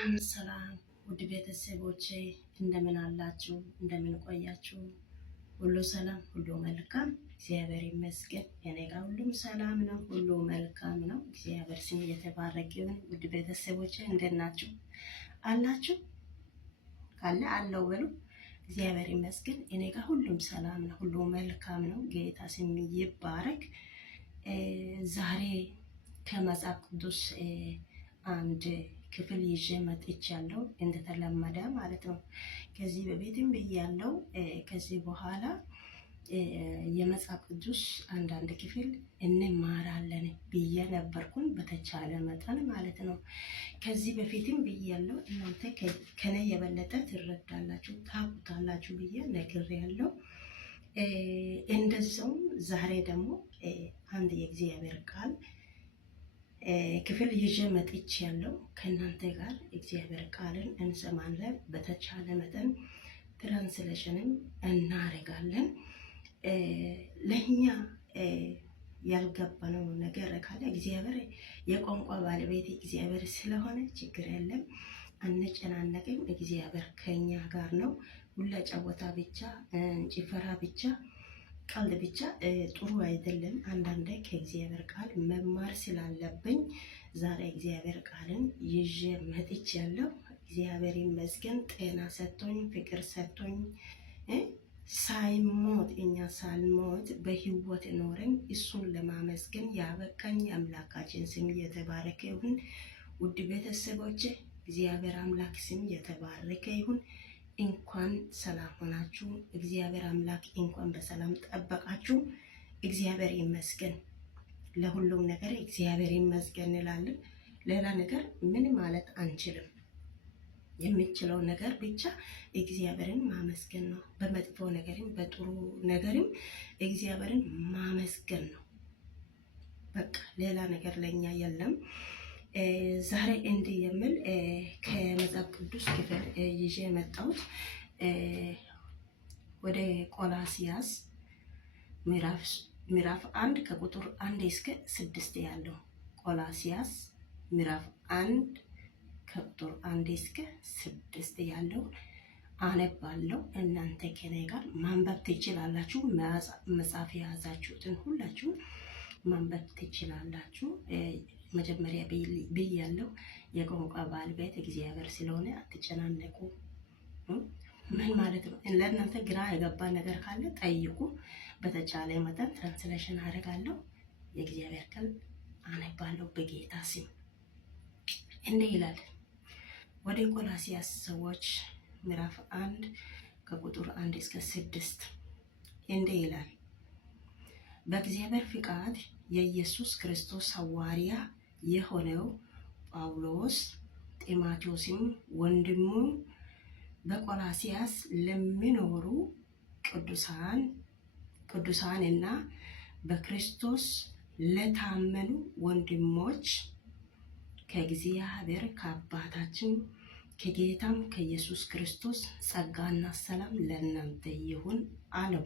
ሰላም ውድ ቤተሰቦቼ እንደምን አላችሁ? እንደምን ቆያችሁ? ሁሉ ሰላም፣ ሁሉ መልካም፣ እግዚአብሔር ይመስገን። እኔ ጋር ሁሉም ሰላም ነው፣ ሁሉ መልካም ነው። እግዚአብሔር ስም የተባረከ ይሁን። ውድ ቤተሰቦቼ እንደምን ናችሁ? አላችሁ? ካለ አለው በሉ። እግዚአብሔር ይመስገን። እኔ ጋር ሁሉም ሰላም ነው፣ ሁሉ መልካም ነው። ጌታ ስም ይባረክ። ዛሬ ከመጽሐፍ ቅዱስ አንድ ክፍል ይዤ መጥቻለሁ፣ እንደተለመደ ማለት ነው። ከዚህ በፊትም ብያለሁ። ከዚህ በኋላ የመጽሐፍ ቅዱስ አንዳንድ ክፍል እንማራለን ብዬ ነበርኩኝ፣ በተቻለ መጠን ማለት ነው። ከዚህ በፊትም ብያለሁ። እናንተ ከኔ የበለጠ ትረዳላችሁ፣ ታውቁታላችሁ ብዬ ነግሬያለሁ። እንደዛውም ዛሬ ደግሞ አንድ የእግዚአብሔር ቃል ክፍል ይዤ መጥቻለሁ። ከእናንተ ጋር እግዚአብሔር ቃልን እንሰማለን። በተቻለ መጠን ትራንስሌሽንም እናደርጋለን። ለእኛ ያልገባነው ነገር ካለ እግዚአብሔር የቋንቋ ባለቤት እግዚአብሔር ስለሆነ ችግር የለም፣ አንጨናነቅም። እግዚአብሔር ከኛ ጋር ነው። ሁላ ጨዋታ ብቻ፣ ጭፈራ ብቻ፣ ቀልድ ብቻ ጥሩ አይደለም። አንዳንዴ ከእግዚአብሔር ቃል መማር ስላለብኝ ዛሬ እግዚአብሔር ቃልን ይዤ መጥቻለሁ። እግዚአብሔር ይመስገን። ጤና ሰጥቶኝ፣ ፍቅር ሰጥቶኝ፣ ሳይሞት እኛ ሳልሞት በህይወት ኖረን እሱን ለማመስገን ያበቃኝ አምላካችን ስም የተባረከ ይሁን። ውድ ቤተሰቦቼ እግዚአብሔር አምላክ ስም የተባረከ ይሁን። እንኳን ሰላም ሆናችሁ። እግዚአብሔር አምላክ እንኳን በሰላም ጠበቃችሁ። እግዚአብሔር ይመስገን። ለሁሉም ነገር እግዚአብሔር ይመስገን እንላለን። ሌላ ነገር ምን ማለት አንችልም። የሚችለው ነገር ብቻ እግዚአብሔርን ማመስገን ነው። በመጥፎ ነገርም በጥሩ ነገርም እግዚአብሔርን ማመስገን ነው። በቃ ሌላ ነገር ለኛ የለም። ዛሬ እንዲህ የሚል ከመጽሐፍ ቅዱስ ክፍል ይዤ የመጣሁት ወደ ቆላስይስ ምዕራፍ 1 ከቁጥር 1 እስከ 6 ያለው ቆላስይስ ምዕራፍ 1 ከቁጥር 1 እስከ 6 ያለው አነባለሁ። እናንተ ከኔ ጋር ማንበብ ትችላላችሁ። መጽሐፍ የያዛችሁትን ሁላችሁ ማንበብ ትችላላችሁ። መጀመሪያ ብያለሁ፣ የቋንቋ ባለቤት እግዚአብሔር ስለሆነ አትጨናነቁ። ምን ማለት ነው? ለእናንተ ግራ የገባ ነገር ካለ ጠይቁ። በተቻለ መጠን ትራንስሌሽን አደርጋለሁ። የእግዚአብሔር ቃል አነባለሁ በጌታ ስም። እንዲህ ይላል። ወደ ቆላስይስ ሰዎች ምዕራፍ 1 ከቁጥር 1 እስከ 6 እንዲህ ይላል። በእግዚአብሔር ፍቃድ የኢየሱስ ክርስቶስ ሐዋርያ የሆነው ጳውሎስ ጢሞቴዎስም ወንድሙ በቆላስይስ ለሚኖሩ ቅዱሳንና በክርስቶስ ለታመኑ ወንድሞች ከእግዚአብሔር ከአባታችን ከጌታም ከኢየሱስ ክርስቶስ ጸጋና ሰላም ለእናንተ ይሁን አለው።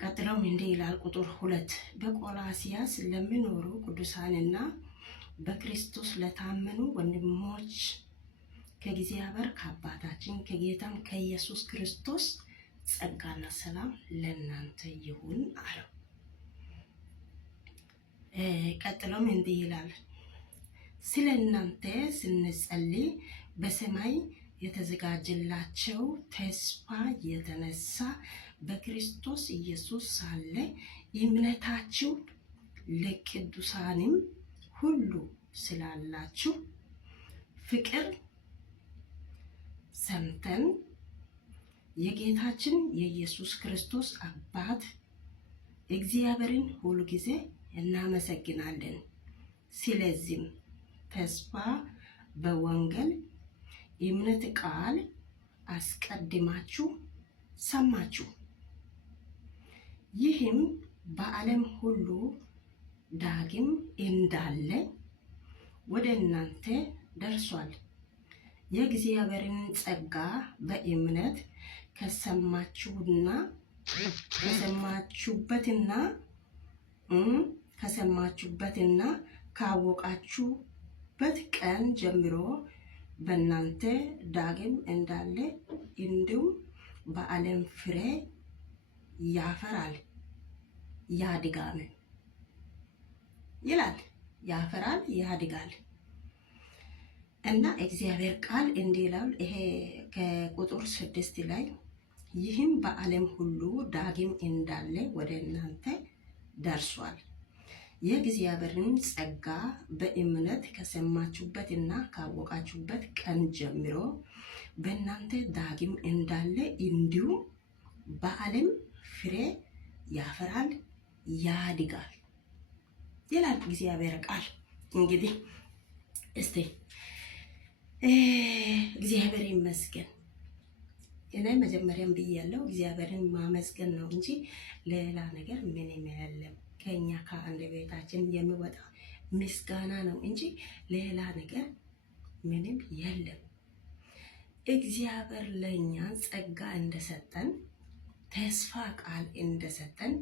ቀጥሎም እንዲህ ይላል ቁጥር 2 በቆላስይስ ለሚኖሩ ቅዱሳንና በክርስቶስ ለታመኑ ወንድሞች ከእግዚአብሔር ከአባታችን ከጌታም ከኢየሱስ ክርስቶስ ጸጋና ሰላም ለእናንተ ይሁን አለው። ቀጥሎም እንዲህ ይላል ስለ እናንተ ስንጸልይ በሰማይ የተዘጋጀላቸው ተስፋ የተነሳ በክርስቶስ ኢየሱስ ሳለ እምነታችሁ ለቅዱሳንም ሁሉ ስላላችሁ ፍቅር ሰምተን የጌታችን የኢየሱስ ክርስቶስ አባት እግዚአብሔርን ሁሉ ጊዜ እናመሰግናለን። ስለዚህም ተስፋ በወንጌል የእምነት ቃል አስቀድማችሁ ሰማችሁ። ይህም በዓለም ሁሉ ዳግም እንዳለ ወደ እናንተ ደርሷል። የእግዚአብሔርን ጸጋ በእምነት ከሰማችሁበትና ካወቃችሁ ከሰማችሁበት ቀን ጀምሮ በእናንተ ዳግም እንዳለ እንዲሁም በዓለም ፍሬ ያፈራል ያድጋል ይላል። ያፈራል ያድጋል። እና እግዚአብሔር ቃል እንዲህ ይላል። ይሄ ከቁጥር 6 ላይ ይህም በዓለም ሁሉ ዳግም እንዳለ ወደ እናንተ ደርሷል። የእግዚአብሔርን ጸጋ በእምነት ከሰማችሁበትና ካወቃችሁበት ቀን ጀምሮ በእናንተ ዳግም እንዳለ እንዲሁም በዓለም ፍሬ ያፈራል ያድጋል ይላል እግዚአብሔር ቃል። እንግዲህ እስቲ እግዚአብሔር ይመስገን። እኔ መጀመሪያም ብያለሁ እግዚአብሔርን ማመስገን ነው እንጂ ሌላ ነገር ምንም የለም። ከኛ ከአንደበታችን የሚወጣ ምስጋና ነው እንጂ ሌላ ነገር ምንም የለም። እግዚአብሔር ለኛ ጸጋ እንደሰጠን ተስፋ ቃል እንደሰጠን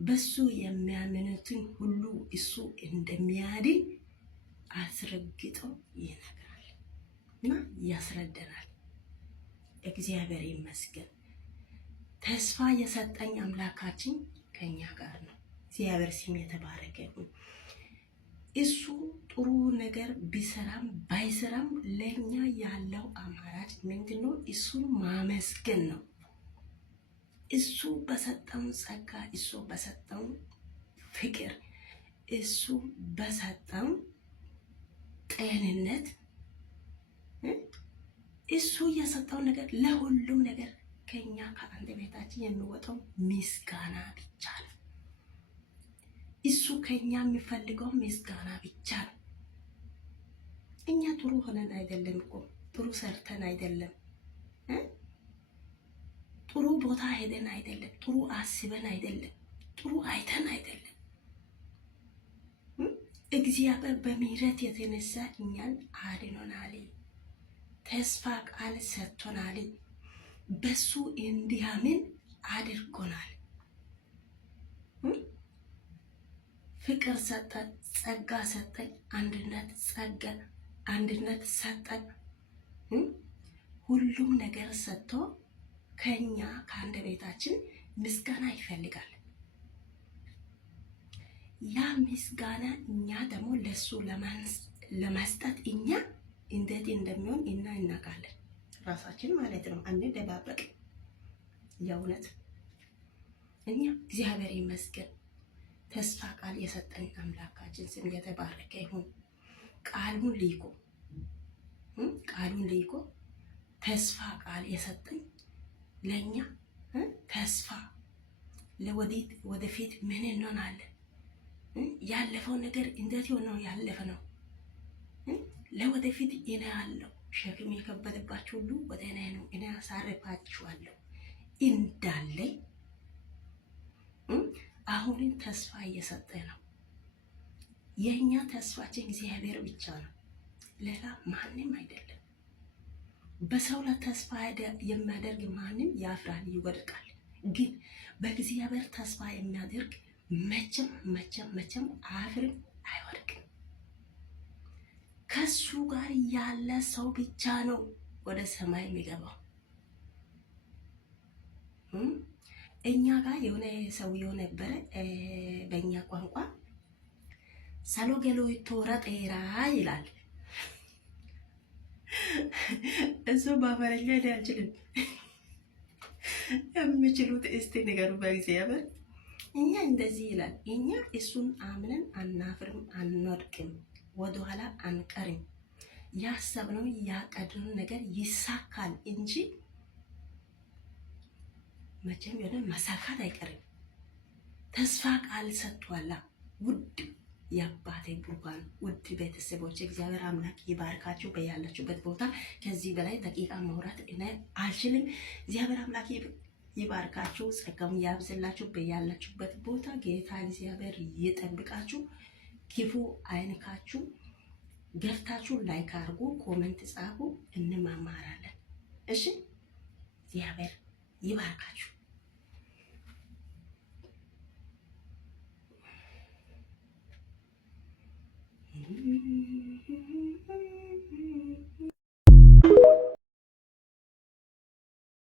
በሱ የሚያምኑትን ሁሉ እሱ እንደሚያድን አስረግጦ ይነግራል እና ያስረዳናል። እግዚአብሔር ይመስገን። ተስፋ የሰጠኝ አምላካችን ከኛ ጋር ነው። እግዚአብሔር ስም የተባረከ ይሁን። እሱ ጥሩ ነገር ቢሰራም ባይሰራም ለኛ ያለው አማራጭ ምንድነው? እሱን ማመስገን ነው። እሱ በሰጠው ጸጋ፣ እሱ በሰጠው ፍቅር፣ እሱ በሰጠው ጤንነት፣ እሱ የሰጠው ነገር ለሁሉም ነገር ከኛ ከአንደበታችን የሚወጣው ምስጋና ብቻ ነው። እሱ ከኛ የሚፈልገው ምስጋና ብቻ ነው። እኛ ጥሩ ሆነን አይደለም እኮ፣ ጥሩ ሰርተን አይደለም፣ ጥሩ ቦታ ሄደን አይደለም፣ ጥሩ አስበን አይደለም፣ ጥሩ አይተን አይደለም። እግዚአብሔር በምህረት የተነሳ እኛን አድኖናል። ተስፋ ቃል ሰጥቶናል። በሱ እንዲያምን አድርጎናል። ፍቅር ሰጠን፣ ጸጋ ሰጠን፣ አንድነት ሰጠን። ሁሉም ነገር ሰጥቶ ከኛ ከአንደበታችን ምስጋና ይፈልጋል። ያ ምስጋና እኛ ደግሞ ለሱ ለመስጠት እኛ እንዴት እንደሚሆን እናውቃለን። ራሳችን ማለት ነው። አንደባበቅ። የእውነት እኛ እግዚአብሔር ይመስገን ተስፋ ቃል የሰጠን አምላካችን ስም የተባረከ ይሁን። ቃሉን ልኮ ተስፋ ቃል የሰጠን ለኛ ተስፋ ወደፊት ምን እንሆናለን? ያለፈው ነገር እንዴት ነው ያለፈ ነው። ለወደፊት እኔ ያለው ሸክም የከበደባችሁ ሁሉ ወደ እኔ ነው፣ እኔ አሳርፋችኋለሁ እንዳለ አሁንም ተስፋ እየሰጠ ነው። የኛ ተስፋችን እግዚአብሔር ብቻ ነው፣ ሌላ ማንም አይደለም። በሰው ላይ ተስፋ የሚያደርግ ማንም ያፍራል፣ ይወድቃል። ግን በእግዚአብሔር ተስፋ የሚያደርግ መቼም አያፍርም፣ አይወድቅም። ከሱ ጋር ያለ ሰው ብቻ ነው ወደ ሰማይ የሚገባው። እኛ ጋር የሆነ ሰውየው ነበረ፣ በእኛ ቋንቋ ሳሎገሎ ቶራ ጤራ ይላል። እሱ በአማርኛ ላይ አልችልም። የምችሉት እስቲ ንገሩ በእግዚአብሔር። እኛ እንደዚህ ይላል። እኛ እሱን አምነን አናፍርም፣ አንወድቅም፣ ወደኋላ አንቀርም። ያሰብነው ያቀድነው ነገር ይሳካል እንጂ መቼም የሆነ መሳካት አይቀርም። ተስፋ ቃል ሰጥቷላ። ውድ የአባቴ ብሩካን ውድ ቤተሰቦች እግዚአብሔር አምላክ ይባርካችሁ በያላችሁበት ቦታ። ከዚህ በላይ ደቂቃ ማውራት እኔ አልችልም። እግዚአብሔር አምላክ ይባርካችሁ፣ ጸጋውን ያብዝላችሁ በያላችሁበት ቦታ። ጌታ እግዚአብሔር ይጠብቃችሁ፣ ክፉ አይንካችሁ። ገፍታችሁ ላይክ አድርጉ፣ ኮሜንት ጻፉ፣ እንማማራለን። እሺ፣ እግዚአብሔር ይባርካችሁ።